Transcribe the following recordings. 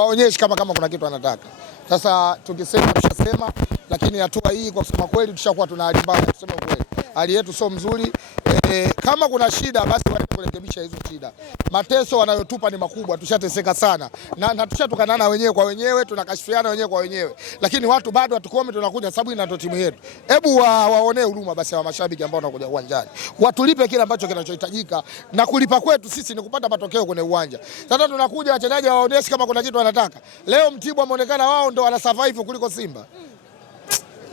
Waonyeshi kama kuna kitu anataka. Sasa tukisema tushasema, lakini hatua hii kwa kusema kweli tushakuwa tunaharimbana, kusema kweli. Hali yetu sio mzuri. Kama kuna shida basi waende kurekebisha hizo shida. Mateso wanayotupa ni makubwa, tushateseka sana. Na tushatukanana wenyewe kwa wenyewe, tunakashifiana wenyewe kwa wenyewe. Lakini watu bado hatukome, tunakuja sababu ina ndo timu yetu. Hebu waonee huruma basi wa mashabiki ambao wanakuja uwanjani. Watulipe kile ambacho kinachohitajika, na kulipa kwetu sisi ni kupata matokeo kwenye uwanja. Sasa tunakuja wachezaji waoneshe kama kuna kitu wanataka. Leo Mtibwa ameonekana wao ndo wana survive kuliko Simba.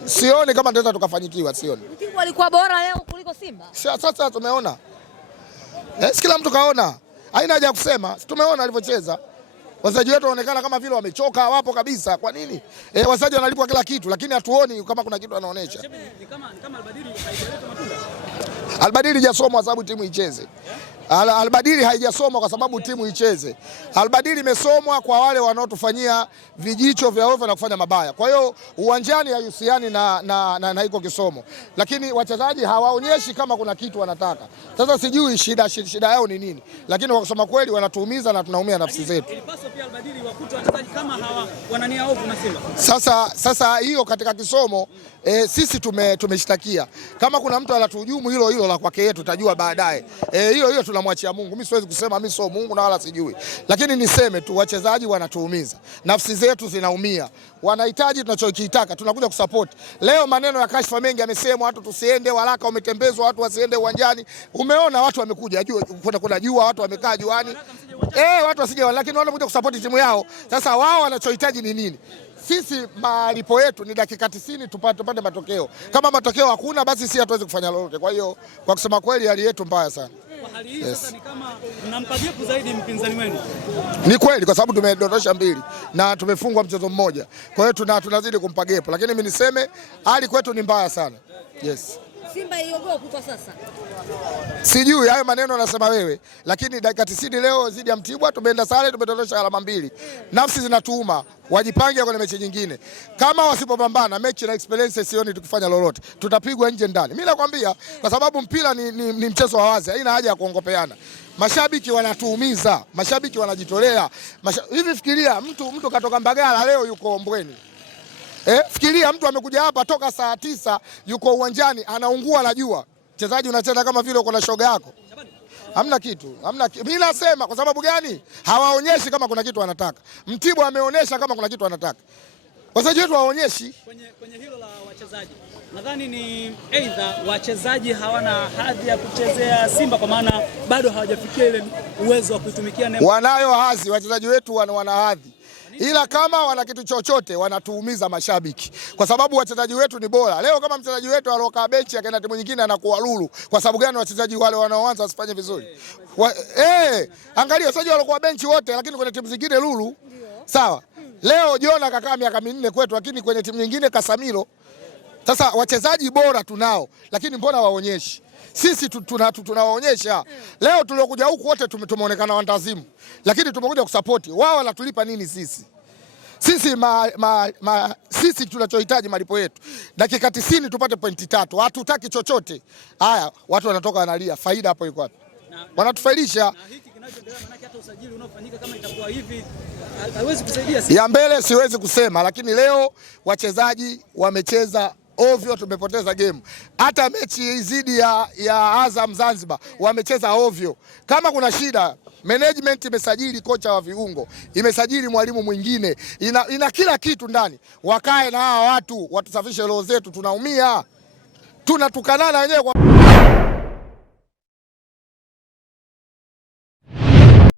Sioni kama tunaweza tukafanyikiwa, sioni. Mtibwa alikuwa bora leo kuliko Simba. Sasa tumeona. Kila mtu kaona. Haina haja kusema. Tumeona alivyocheza. Wachezaji wetu wanaonekana kama vile wamechoka, hawapo kabisa. Kwa nini? Wachezaji wanalipwa kila kitu, lakini hatuoni kama kuna kitu anaonesha. Ni kama Albadiri haijaleta matunda. Albadiri hajasomwa sababu timu icheze. Albadiri haijasomwa kwa sababu timu icheze. Albadiri imesomwa kwa wale wanaotufanyia vijicho vya ovyo na kufanya mabaya. Kwa hiyo uwanjani haihusiani na iko kisomo. Lakini wachezaji hawaonyeshi kama kuna kitu wanataka. Sasa sijui shida yao ni nini. Lakini kwa kusema kweli wanatuumiza na tunaumia nafsi zetu. Ilipaswa pia Albadiri wakute wachezaji kama hawa wanania ovu na Simba. Sasa hiyo katika kisomo sisi tumeshtakia. Kama kuna mtu anatuhujumu hilo la kwake yetu tutajua baadaye. Hiyo tunamwachia Mungu. Mimi siwezi kusema mimi sio Mungu na wala sijui. Lakini niseme tu wachezaji wanatuumiza. Nafsi zetu zinaumia. Wanahitaji tunachokitaka, tunakuja kusupport. Leo maneno ya kashfa mengi yamesemwa, watu tusiende, waraka umetembezwa, watu wasiende uwanjani. Umeona watu wamekuja kwenda jua, watu wamekaa juani. Watu wasije, lakini wanakuja kusupport timu yao. Sasa wao wanachohitaji ni nini? Sisi malipo yetu ni dakika 90 tupate matokeo. Kama matokeo hakuna basi sisi hatuwezi kufanya lolote. Kwa hiyo kwa kusema kweli hali yetu mbaya sana. Kwa hali hii sasa ni kama mnampagia zaidi mpinzani wenu. Ni kweli kwa sababu tumedondosha 2 na tumefungwa mchezo mmoja. Kwa hiyo tunazidi kumpa gepo, lakini mimi niseme hali kwetu ni mbaya sana. Yes. Simba iogopi kwa sasa. Sijui hayo maneno anasema wewe, lakini dakika 90 leo zidi ya Mtibwa tumeenda sare, tumedondosha alama 2. Nafsi zinatuuma, wajipange kwenye mechi nyingine. Kama wasipopambana mechi na experience sioni tukifanya lolote. Tutapigwa nje ndani. Mimi nakwambia kwa sababu mpira ni mchezo wa wazi, haina haja ya kuongopeana. Mashabiki wanatuumiza, mashabiki wanajitolea. Hivi fikiria mtu katoka Mbagala leo yuko Mbweni. Fikiria mtu amekuja hapa toka saa 9 yuko uwanjani anaungua na jua. Mchezaji unacheza kama vile uko na shoga yako. Hamna kitu. Mimi nasema kwa sababu gani? Hawaonyeshi kama kuna kitu wanataka. Mtibwa ameonyesha kama kuna kitu wanataka. Wachezaji wetu hawaonyeshi. Kwenye hilo la wachezaji. Nadhani ni aidha wachezaji hawana hadhi ya kuchezea Simba kwa maana bado hawajafikia ile uwezo wa kuitumikia Neema. Wanayo hadhi, wachezaji wetu wana hadhi. Ila kama wana kitu chochote wanatuumiza mashabiki. Kwa sababu wachezaji wetu ni bora. Leo kama mchezaji wetu alokaa benchi akaenda timu nyingine anakuwa lulu. Kwa sababu gani wachezaji wale wanaoanza wasifanye vizuri? Angalia wachezaji walokuwa benchi wote lakini kwenye timu zingine lulu. Sawa. Leo Jona kakaa miaka 4 kwetu lakini kwenye timu nyingine Kasamilo. Sasa wachezaji bora tunao lakini mbona waonyeshi? Sisi tunawaonyesha. Leo tuliokuja huku wote tumeonekana wandazimu. Lakini tumekuja kusupport. Wao wanatulipa nini sisi? Sisi tunachohitaji malipo yetu. Dakika 90 tupate pointi 3. Hatutaki chochote. Haya, watu wanatoka wanalia. Faida hapo iko wapi? Wanatufailisha. Na hiki kinachoendelea maana hata usajili unaofanyika kama itakuwa hivi haiwezi kusaidia sisi. Ya mbele siwezi kusema lakini leo wachezaji wamecheza ovyo, tumepoteza game. Hata mechi zidi ya Azam Zanzibar wamecheza ovyo. Kama kuna shida, management imesajili kocha wa viungo, imesajili mwalimu mwingine, ina kila kitu ndani. Wakae na hawa watu, watusafishe roho zetu, tunaumia. Tunatukanana wenyewe.